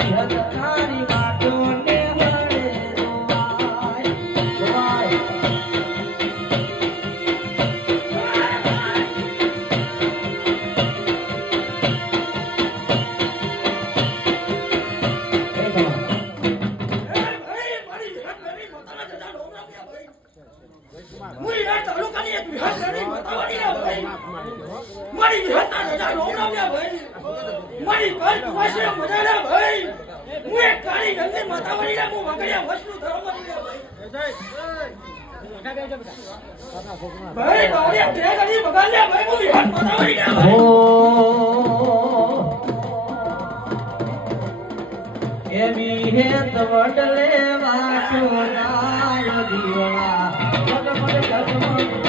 તારી વાટો ને હળે જોવાય મારી વિહતના રજા રોમરામ્યા ભાઈ મારી કલ્પ વાસે મજાના ભાઈ હું એક કાળી ગંદી માતાવાળી ના હું વગડ્યા વસ્તુ ધર્મ ભાઈ બાવળિયા તે ગડી બગાડ્યા ભાઈ હું વિહત માતાવાળી ના ભાઈ એવી હેત વડલે વાસો નાય દીવડા જગમગ જગમગ